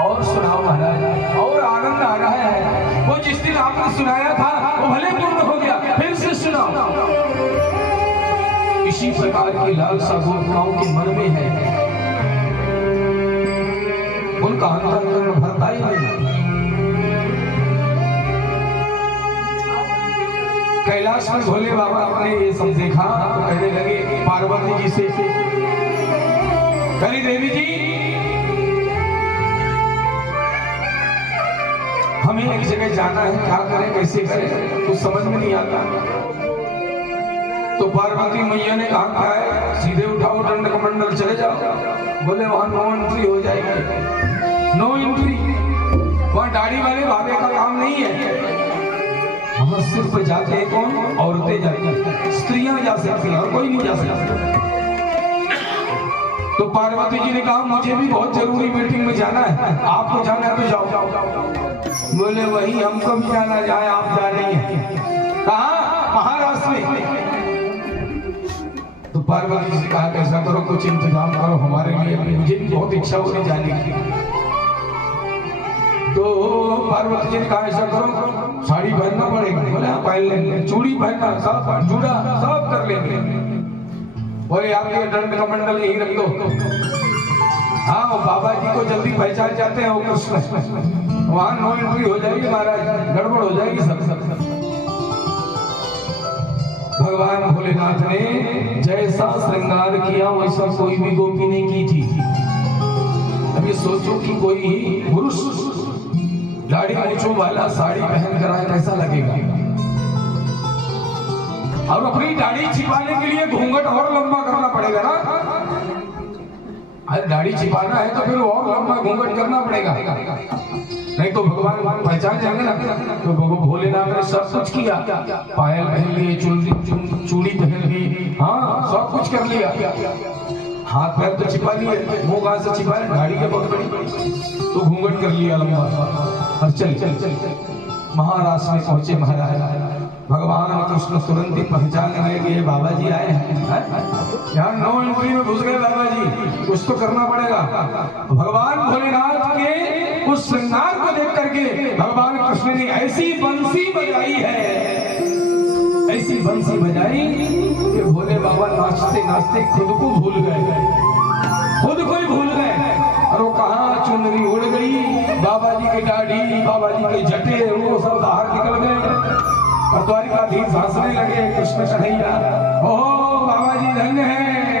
और सुनाओ महाराज, और आनंद आ रहा है। वो जिस दिन आपने सुनाया था वो भले पूर्ण हो गया, फिर से सुनाओ। इसी प्रकार की लालसा गोपिकाओं के मन में है, उनका अंतःकरण भरता ही नहीं। कैलाश में भोले बाबा ने ये सब देखा तो कहने लगे पार्वती जी से, करी देवी जी हमें एक जगह जाना है, क्या करें कैसे करें, कुछ समझ में नहीं आता। तो पार्वती मैया ने कहा क्या है, सीधे उठाओ दंड कमंडल चले जाओ। बोले वहां नो एंट्री हो जाएगी, नो एंट्री, वहां दाढ़ी वाले बाबे का काम नहीं है। वहां सिर्फ जाते हैं कौन, औरतें जाती हैं, स्त्रियां जा सकती हैं और कोई नहीं जा सकता। तो पार्वती जी ने कहा मुझे भी बहुत जरूरी मीटिंग में जाना है, आपको जाना है तो जाओ। बोले वही हमको भी जाना, जाए आप जा रही हैं, कहा महाराष्ट्र में। तो पार्वती जी ने कहा कैसा करो, कुछ इंतजाम करो हमारे लिए, मुझे भी बहुत इच्छा हो रही जाने की। तो पार्वती जी ने कहा ऐसा करो साड़ी पहनना पड़ेगा। बोले हाँ पहन लेंगे, चूड़ी पहनना, सब जूड़ा सब कर लेंगे। बोले आपके दंड कमंडल यही रख दो। हाँ बाबा जी को जल्दी पहचान जाते हैं वो कृष्ण, वहां नो एंट्री हो जाएगी महाराज, गड़बड़ हो जाएगी सब। भगवान भोलेनाथ ने जैसा श्रृंगार किया वैसा कोई भी गोपी ने की थी। अब ये सोचो कि कोई पुरुष दाढ़ी मूंछों वाला साड़ी पहन कर आए, कैसा लगेगा। और अपनी दाढ़ी छिपाने के लिए घूंघट और लंबा करना पड़ेगा ना। अरे दाढ़ी छिपाना है तो फिर और लंबा घूंघट करना पड़ेगा, नहीं तो भगवान पहचान जाएंगे ना। तो भोलेनाथ ने सब कुछ किया, पायल पहन लिए, चूड़ी पहन ली, हाँ सब कुछ कर लिया। हाथ पैर तो छिपा लिए, मुंह कहां से छिपाए, दाढ़ी के बहुत बड़ी, तो घूंघट कर लिया लंबा। और चल महाराष्ट्र में पहुंचे महाराज। भगवान कृष्ण तुरंत ही पहचान गए कि ये बाबा जी आए हैं, यहाँ नो एंट्री में घुस गए बाबा जी, कुछ तो करना पड़ेगा। भगवान भोलेनाथ के उस श्रृंगार को देख करके भगवान कृष्ण ने ऐसी बंसी बजाई है, ऐसी बंसी बजाई कि भोले बाबा नाचते नाचते खुद को भूल गए, खुद को ही भूल गए। और वो कहाँ चुनरी उड़ गई, बाबा जी की दाढ़ी, बाबा जी के जटे, वो सब बाहर निकल गए। और द्वारिकाधीश हंसने लगे, कृष्ण कन्हैया, ओह बाबा जी धन्य है,